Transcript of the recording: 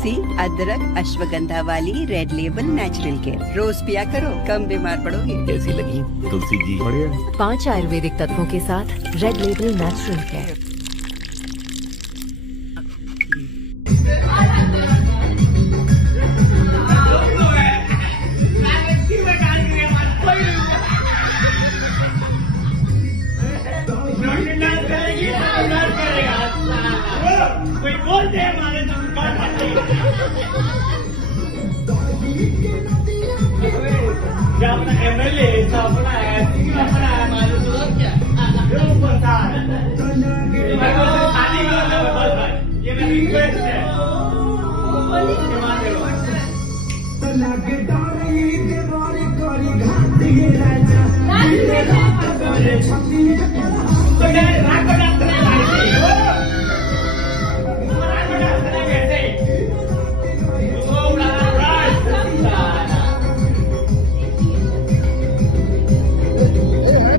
तुलसी, अदरक, अश्वगंधा वाली red label natural care रोज पिया करो, कम बीमार पड़ोगे। कैसी लगी तुलसी जी? बढ़िया। 5 आयुर्वेदिक तत्वों के साथ रेड लेबल नेचुरल केयर। कोई बोलते हैं हमारे अपना एमएलए अपना हमारे तो क्या ये मेरी रिक्वेस्ट है। तो